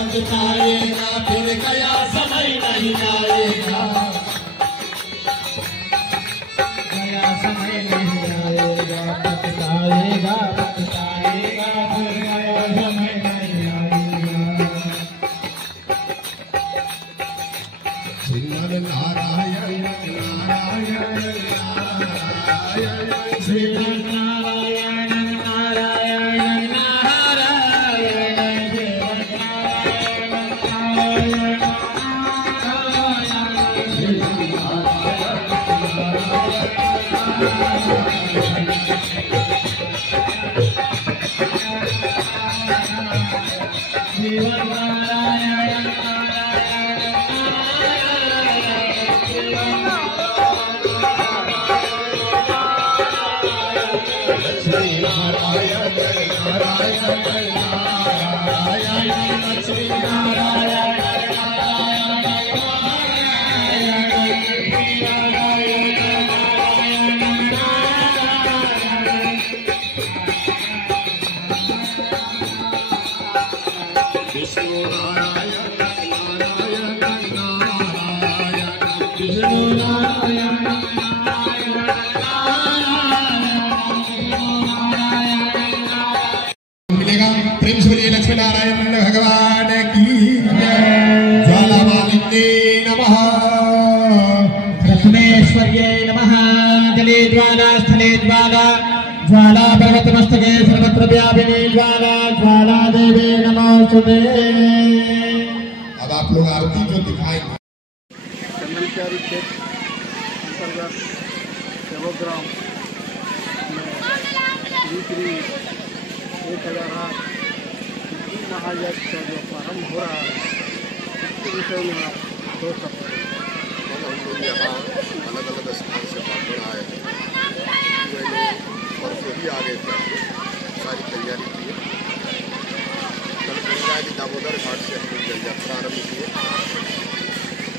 पछताएगा, फिर गया समय नहीं आएगा, गया समय नहीं आएगा, पछताएगा पछताएगा, फिर गया समय नहीं आएगा। श्रीमन नारायण नारायण नारायण, श्रीमन नारायण नारायण नारायण, मिलेगा। प्रेम से बोलिए लक्ष्मी नारायण भगवान की जय। ज्वालामालिन्ये नमः, लक्ष्मेश्वर्ये नमः। जले ज्वाला स्थले ज्वाला, ज्वाला पर्वतमस्तके सर्वत्र व्यापिनी ज्वाला, ज्वाला देवे नमोस्तुते। अब आप लोग आरती जो दिखाएंगे। चंदनचारी क्षेत्र अंतर्गत सेवग्राम में 1008 महायज्ञ का जो प्रारंभ हो रहा है उसके विषय में आप दो शब्द। हम लोग यहाँ अलग अलग स्थान से बांधड़ आए हैं। मैंने परसों ही आ गए थे, सारी तैयारी की है। कल गंगा की दामोदर घाट से हम लोग यात्रा आरम्भ किए।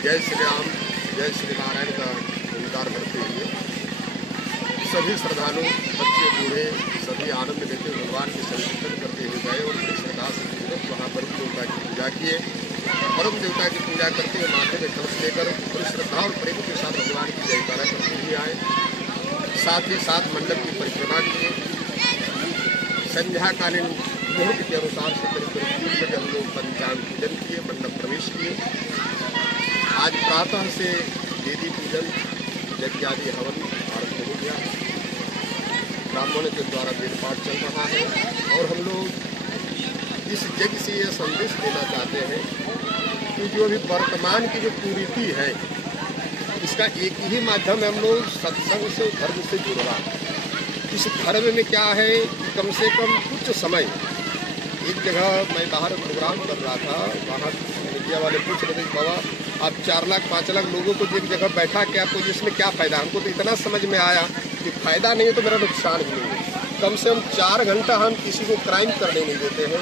जय श्री राम जय श्री नारायण का ओंकार करते हुए सभी श्रद्धालु बच्चे बूढ़े सभी आनंद लेते हुए भगवान के संकीर्तन करते हुए गए और बड़ी श्रद्धा से वहाँ परम देवता की पूजा किए। परम देवता की पूजा करते हुए माथे में कलश लेकर बड़ी श्रद्धा और प्रेम के साथ भगवान की जयकारा करते हुए आए। साथ ही साथ मंडप की परिक्रमा किए। संध्याकालीन मुहूर्त के अनुसार से करीब 3 बजे हम लोग पंचांग पूजन किए, मंडप प्रवेश किए। आज प्रातः से देवी पूजन यज्ञादि हवन आरंभ हो गया। ब्राह्मणों के द्वारा वेद पाठ चल रहा है और हम लोग इस यज्ञ से यह संदेश देना चाहते हैं कि जो अभी वर्तमान की जो कुरीति है इसका एक ही माध्यम है, हम लोग सत्संग से धर्म से जुड़ रहा है। इस धर्म में क्या है, कम से कम कुछ समय एक जगह मैं बाहर प्रोग्राम कर रहा था, वहाँ मीडिया वाले पूछ रहे थे बाबा आप 4 लाख 5 लाख लोगों को एक जगह बैठा के आपको इसमें क्या फ़ायदा। हमको तो इतना समझ में आया कि फ़ायदा नहीं है तो मेरा नुकसान भी नहीं है। कम से कम 4 घंटा हम किसी को क्राइम करने नहीं देते हैं,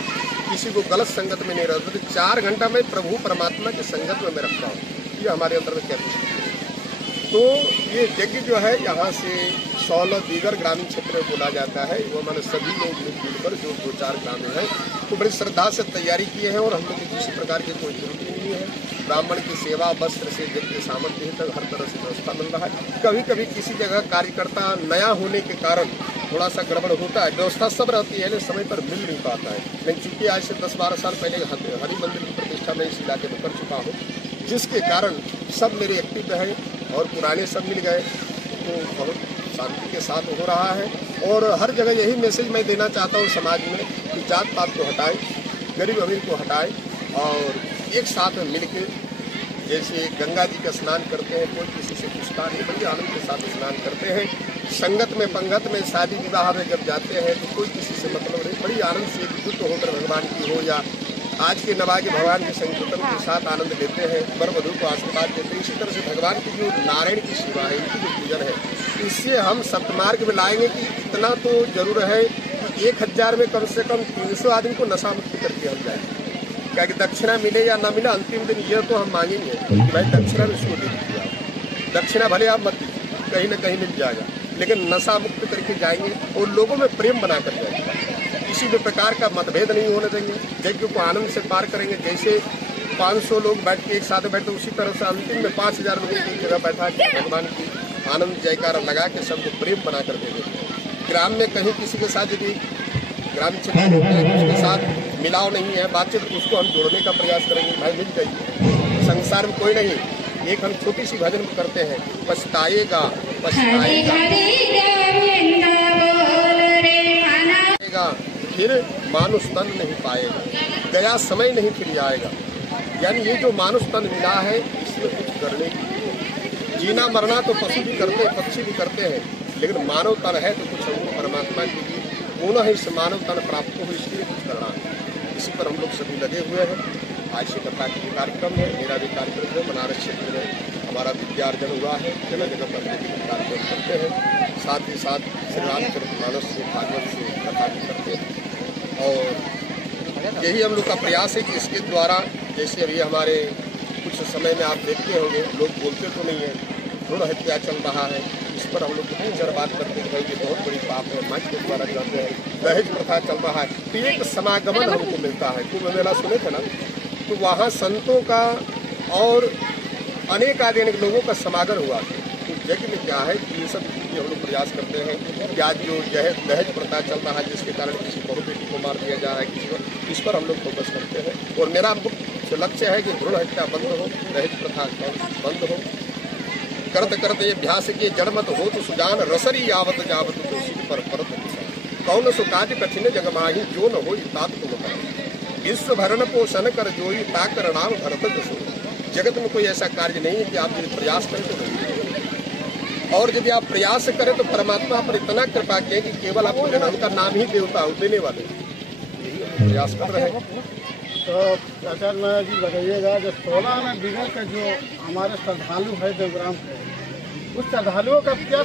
किसी को गलत संगत में नहीं रहते, तो 4 घंटा मैं प्रभु परमात्मा की संगत में मैं रखता हूँ। ये हमारे अंदर में कैपेसिटी है। तो ये यज्ञ जो है यहाँ से 16 दीगर ग्रामीण क्षेत्र में बोला जाता है। वो मैंने सभी लोग मिलजुल कर जो 2-4 ग्रामीण हैं तो बड़ी श्रद्धा से तैयारी किए हैं और हम लोग किसी प्रकार की कोई जरूरत नहीं है। ब्राह्मण की सेवा वस्त्र से यज्ञ सामग्री तक हर तरह से व्यवस्था मिल रहा है। कभी कभी किसी जगह कार्यकर्ता नया होने के कारण थोड़ा सा गड़बड़ होता है, व्यवस्था सब रहती है लेकिन समय पर मिल नहीं पाता है। लेकिन चूँकि आज से 10-12 साल पहले हरि मंदिर की प्रतिष्ठा में इस इलाके में कर चुका हूँ, जिसके कारण सब मेरे एक्टिव हैं और पुराने सब मिल गए, तो बहुत शांति के साथ हो रहा है। और हर जगह यही मैसेज मैं देना चाहता हूँ समाज में कि जात पात को हटाए, गरीब अमीर को हटाए और एक साथ में मिलकर जैसे गंगा जी का स्नान करते हैं, कोई किसी से पूछता नहीं, बड़ी आनंद के साथ स्नान करते हैं। संगत में पंगत में शादी विवाह में जब जाते हैं तो कोई किसी से मतलब नहीं, बड़ी आनंद से एकजुट होकर भगवान की हो या आज के नवागे भगवान के संकीर्तन के साथ आनंद लेते हैं, वर वधू को आशीर्वाद देते हैं। इसी तरह से भगवान की जो नारायण की सेवा है, इनकी जो पूजन है, इससे हम सतमार्ग में लाएंगे कि इतना तो जरूर है कि 1000 में कम से कम 300 आदमी को नशा मुक्त करके हम जाएंगे। क्या कि दक्षिणा मिले या ना मिले, अंतिम दिन यह तो हम मांगेंगे कि भाई दक्षिणा इसको दे दीजिए। दक्षिणा भले आप मत दीजिए, कहीं ना कहीं मिल जाएगा, लेकिन नशा मुक्त करके जाएंगे और लोगों में प्रेम बना कर जाएंगे। इस किसी भी प्रकार का मतभेद नहीं होने देंगे। यज्ञ को आनंद से पार करेंगे। जैसे 500 लोग बैठ के एक साथ बैठे, उसी तरह से अंतिम में 5000 लोगों की एक जगह बैठा के भगवान की आनंद जयकारा लगा के सबको प्रेम बना कर दे देंगे। ग्राम में कहीं किसी के साथ यदि ग्रामीण क्षेत्र में उसके साथ मिलाव नहीं है, बातचीत, उसको हम जोड़ने का प्रयास करेंगे। भाई मिल जाइए, संसार में कोई नहीं। एक हम छोटी सी भजन करते हैं, पछताएगा पछताएगा फिर मानुष तन नहीं पाएगा, गया समय नहीं फिर आएगा। यानी ये जो मानुष तन मिला है इसमें कुछ करने की, जीना मरना तो पशु भी करते हैं, पक्षी भी करते हैं, लेकिन मानव तन है तो कुछ हमको परमात्मा के लिए पुनः इस मानव तन प्राप्त हो, इसलिए कुछ करना है। इसी पर हम लोग सभी लगे हुए हैं। आज से कथा की कार्यक्रम है, मेरा भी कार्यक्रम है। बनारस क्षेत्र में हमारा विद्यार्जन हुआ है, जगह जगह पर कार्यक्रम करते हैं। साथ ही साथ श्री रामचरितमानस से, भागवत से कथा भी करते हैं। और यही हम लोग का प्रयास है कि इसके द्वारा, जैसे अभी हमारे कुछ समय में आप देखते होंगे, लोग बोलते तो नहीं है, भ्रूण हत्या चल रहा है, इस पर हम लोग कितनी चर बात करते हैं कि बहुत बड़ी पाप है, मंच के द्वारा करते हैं। दहेज प्रथा चल रहा है, तो एक समागमन हमको मिलता है। कुंभ मेला सुने थे ना, तो वहाँ संतों का और अनेक आदि लोगों का समागम हुआ। तो यज्ञ में क्या है कि ये सब हम लोग प्रयास करते हैं कि आज जो दहेज प्रथा चल रहा है, जिसके कारण किसी बहू बेटी को मार दिया जा रहा है किसी को, इस पर हम लोग फोकस करते हैं। और मेरा मुख्य लक्ष्य है कि भ्रूण हत्या बंद हो, दहेज प्रथा बंद हो। करते करते ये अभ्यास के जड़मत हो तो सुजान रसरी आवत जावत दोषी पर परत कौन सो काज कठिन जगमाही जो न हो तात तुम कर विश्व भरण पोषण कर जोई ताकर नाम भरत जसो। जगत में कोई ऐसा कार्य नहीं है कि आप यदि प्रयास करें तो नहीं, और यदि आप प्रयास करें तो परमात्मा पर इतना कृपा किए कि केवल आप उनका नाम ही देवता हो, देने वाले प्रयास कर रहे हैं। तो आचार्य महाराज जी बताइएगा, जो 16 आना बिगड़ का जो हमारे श्रद्धालु है देवग्राम के, उस श्रद्धालुओं का क्या